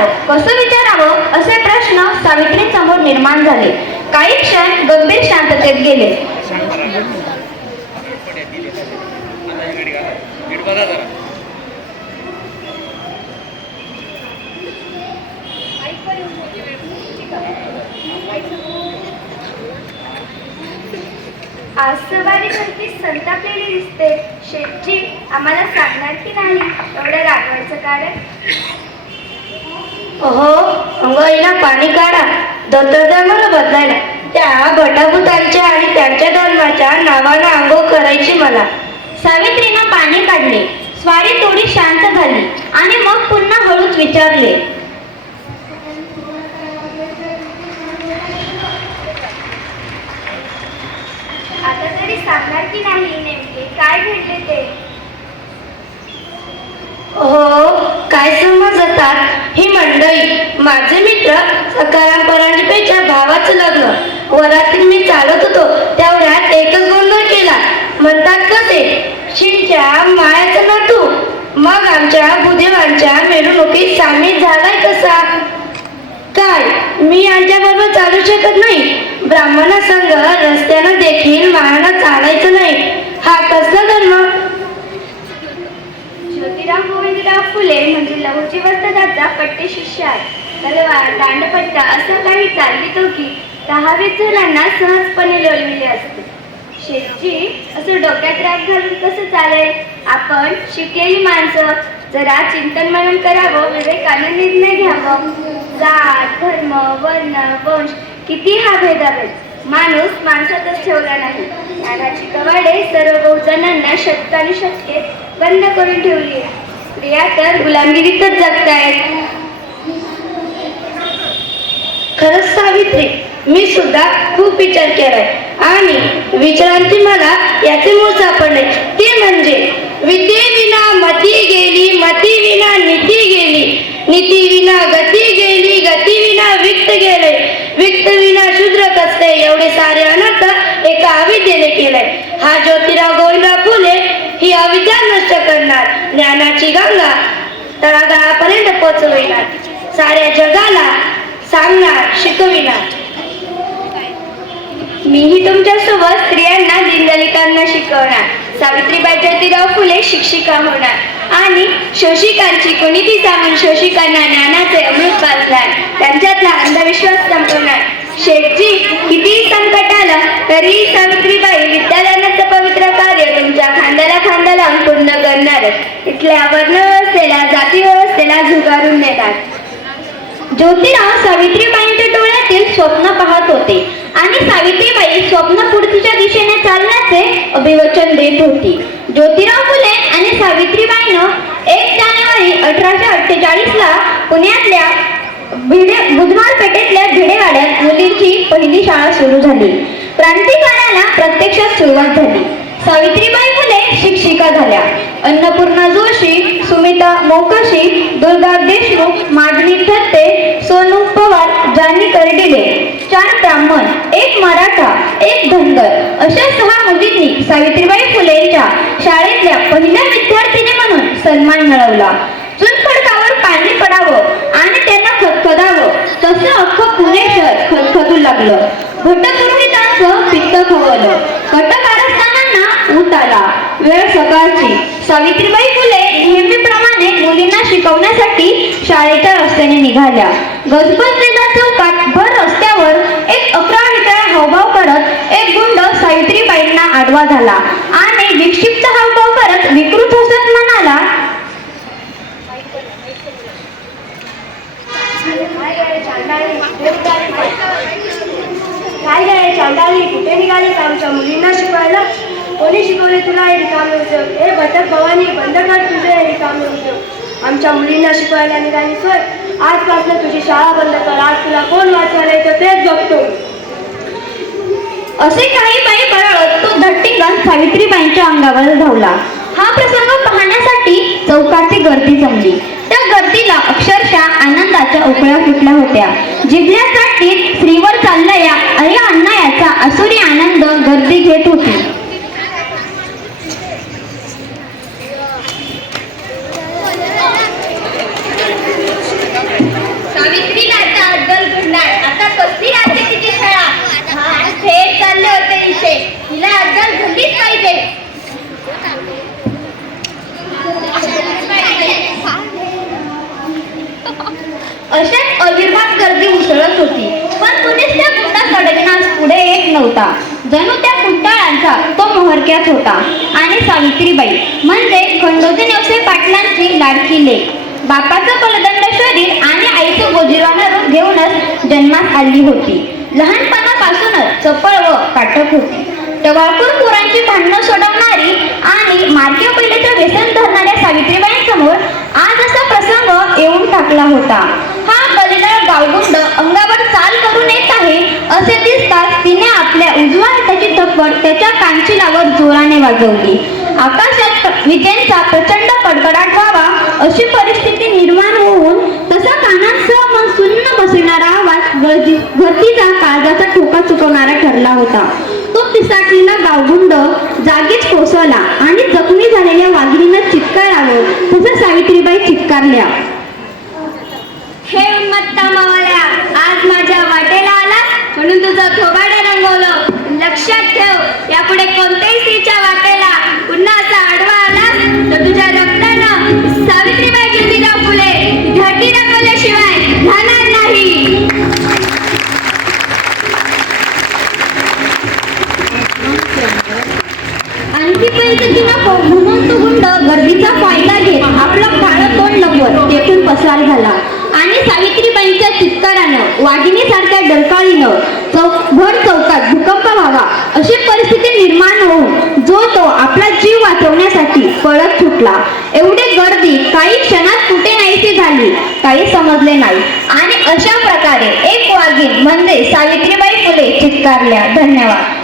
विचारावं कसं विचारावं? असे प्रश्न सावित्री समोर निर्माण झाले. काही क्षण गंभीर शांततेत गेले. आज सवारी संतापलेली दिसते. शेठजी आम्हाला सांगणार की नाही? एवढं रागवायचं कारण? हो अंगईला पाणी काढा. दत्तधर्माला बदलायला. त्या भटाभूतांच्या आणि त्यांच्या धर्माच्या नावानं आंघोळ करायची मला. सावित्रीनं पाणी काढले. स्वारी थोडी शांत झाली आणि मग पुन्हा हळूच विचारले. आता तरी सांगणार की नाही नेमके? काय घडले ते? हो काय समजतात ही मंडळी माझे मित्र सकाराम परांजपेच्या भावाचं लग्न. वरातील मी चालत होतो तेवढ्यात एकच गोंधळ केला. म्हणतात कसे शिंच्या मायाचं नातू मग आमच्या बुद्धिवांच्या मिरवणुकीत सामील झालाय कसा? काय मी यांच्याबरोबर चालू शकत नाही? ब्राह्मणासंग रस्त्यानं देखील वाहनं चालायचं नाही हा कसला धर्म ज्योतिराव गोविंदराव फुले म्हणजे लहुजी पट्टे शिष्य आहे तलवार दांडपट्टा असं काही चालवितो की दहावीस जणांना सहजपणे लोळविले असते. शेठजी असं डोक्यात राग घालून कसं चालेल? आपण शिकलेली माणसं. जरा चिंतन मनन करावं विवेकाने निर्णय घ्यावं. जात धर्म वर्ण वंश किती हा भेदाभेद? माणूस माणसातच ठेवला नाही. ज्ञानाची कवाडे सर्व बहुजनांना शतकानुशतके बंद करून ठेवली आहे स्त्रिया तर गुलामगिरीतच जगतायत खरंच सावित्री मी सुद्धा खूप विचार केलाय. आणि विचारांती मला याचे मूळ सापडले. ते म्हणजे विद्येविना मती गेली मती विना नीती गेली. नीती विना गती गेली गती विना विक्त गेले. विक्त विना शूद्र कसते एवढे सारे अनर्थ एका अविद्येने केलंय हा ज्योती ही अविद्या नष्ट करणार ज्ञानाची गंगा तळागाळापर्यंत पोचविणार साऱ्या जगाला सांगणार शिकविणार. मीही तुमच्यासोबत स्त्रियांना दिनदलितांना शिकवणार सावित्रीबाई ज्योतिराव फुले शिक्षिका होणार आणि शोषिकांची कुणीती सांगून शोषिकांना ज्ञानाचे अमृत पाजणार त्यांच्यातला अंधविश्वास संपवणार. शेठजी कितीही संकट आलं तरीही सावित्रीबाई विद्यालय वर्ण असलेल्या जाती व्यवस्थेला झुगारून नेतात. ज्योतिराव सावित्रीबाईंच्या डोळ्यातील स्वप्न पाहत होते आणि सावित्रीबाई स्वप्नपूर्तीच्या दिशेने चालण्याचे अभिवचन देत होती. ज्योतिराव फुले आणि सावित्रीबाईनं एक जानेवारी अठराशे अठ्ठेचाळीस ला पुण्यातल्या भिडे बुधवार पेठेतल्या भिडेवाड्यात मुलींची पहिली शाळा सुरू झाली. क्रांतिकाराला प्रत्यक्षात सुरुवात झाली. सावित्रीबाई फुले शिक्षिका झाल्या. अन्नपूर्णा जोशी सुमिता मोकाशी दुर्गा देशमुख माडली थत्ते सोनू पवार जानी कर्डिले चार ब्राह्मण एक मराठा एक धनगर. अशा सहा मुलींनी सावित्रीबाई फुलेंच्या शाळेतल्या पहिल्या विद्यार्थिनी म्हणून सन्मान मिळवला. चुनखडकावर पाणी पडावं आणि त्यांना खदखदावं तसं अख्खं पुणे शहर खदखदू लागलं. घटपुरोहितांचं पित्त खवलं कटक वेळ सकाळची. सावित्रीबाई फुले नेहमीप्रमाणे मुलींना शिकवण्यासाठी शाळेच्या रस्त्याने निघाल्या. गजबजलेल्या चौकात भर रस्त्यावर एक अकरा विकळा हावभाव करत एक गुंड सावित्रीबाईंना आडवा झाला आणि विक्षिप्त हावभाव करत विकृत हसत म्हणाला काय काय कुठे निघाले आमच्या मुलींना शिकवायला? कोणी शिकवले तुला हे रिकामे उद्योग? हे बचत भवानी बंद कर तुझे हे रिकामे उद्योग. आमच्या मुलींना शिकवायला निघाली सोय. आजपासून तुझी शाळा बंद कर. आज तुला कोण वाचवायला येतं तेच बघतो. असे काही बाई पळत तो धट्टिंगण सावित्रीबाईंच्या अंगावर धावला. हा प्रसंग पाहण्यासाठी चौकाची गर्दी जमली. त्या गर्दीला अक्षरशः आनंदाच्या उकळ्या फुटल्या होत्या. जिल्ह्यासाठी स्त्रीवर चाललेल्या अया अन्यायाचा असुरी आनंद गर्दी घेत होती अशाच अविर्भात गर्दी उसळत होती पण कुणीच त्या गुंडा सडकण्यास पुढे येत नव्हता जणू त्या कुंटाळांचा होता. आणि सावित्रीबाई म्हणजे खंडोजी नेवसे पाटलांची लाडकी लेख. बापाचं बलदंड शरीर आणि आईचं गोजीरानं रूप घेऊनच जन्मात आली होती. लहानपणापासूनच चपळ व काटक होती. टवाळखोर पोरांची भांडणं सोडवणारी आणि मार्के पहिलेचं व्यसन धरणाऱ्या सावित्रीबाईंसमोर आज असा प्रसंग येऊन टाकला होता. हा बलिदार गावगुंड अंगावर चाल करून येत आहे असे वाजवली आकाशात विजेंचा प्रचंड कडकडाट व्हावा अशी परिस्थिती निर्माण होऊन तसा कानात मग सुन्न बसणारा आवाज गर्दीचा काळजाचा ठोका चुकवणारा ठरला होता. तो पिसाटलेला गावगुंड जागीच कोसळला आणि जखमी झालेल्या वाघिणीनं चित्कारावं तसं सावित्रीबाई चित्कारल्या. हे उन्मत्ता मावळ्या आज माझ्या वाटेला आला म्हणून तुझं थोबाडे रंगवलं. लक्षात ठेव. यापुढे कोणत्याही स्त्रीच्या वाटेला पुन्हा असा आडवा आला तर तुझ्या रक्तानं सावित्रीबाई ज्योतिराव फुले घाटी राहणार नाही. आणखी पैसे म्हणून तो गुंड गर्दीचा फायदा घेत आपलं काळं तोंड लपवत तेथून पसार झाला. आणि सावित्रीबाईंच्या चित्कारानं वाघिणीसारख्या डरकाळीनं चौक भर चौकात भूकंप व्हावा अशी परिस्थिती निर्माण होऊन जो तो आपला जीव वाचवण्यासाठी पळत सुटला. एवढी गर्दी काही क्षणात कुठे नाहीशी झाली काही समजले नाही. आणि अशा प्रकारे एक वाघीण म्हणजे सावित्रीबाई फुले चित्कारल्या. धन्यवाद.